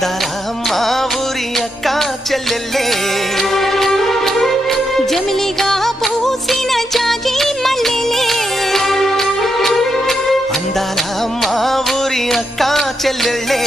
మా ఊరి అక్క చెల్లెల్లే జమిలిగా పూసిన జాజి మల్లెలే అందాల మా ఊరి అక్క చెల్లెల్లే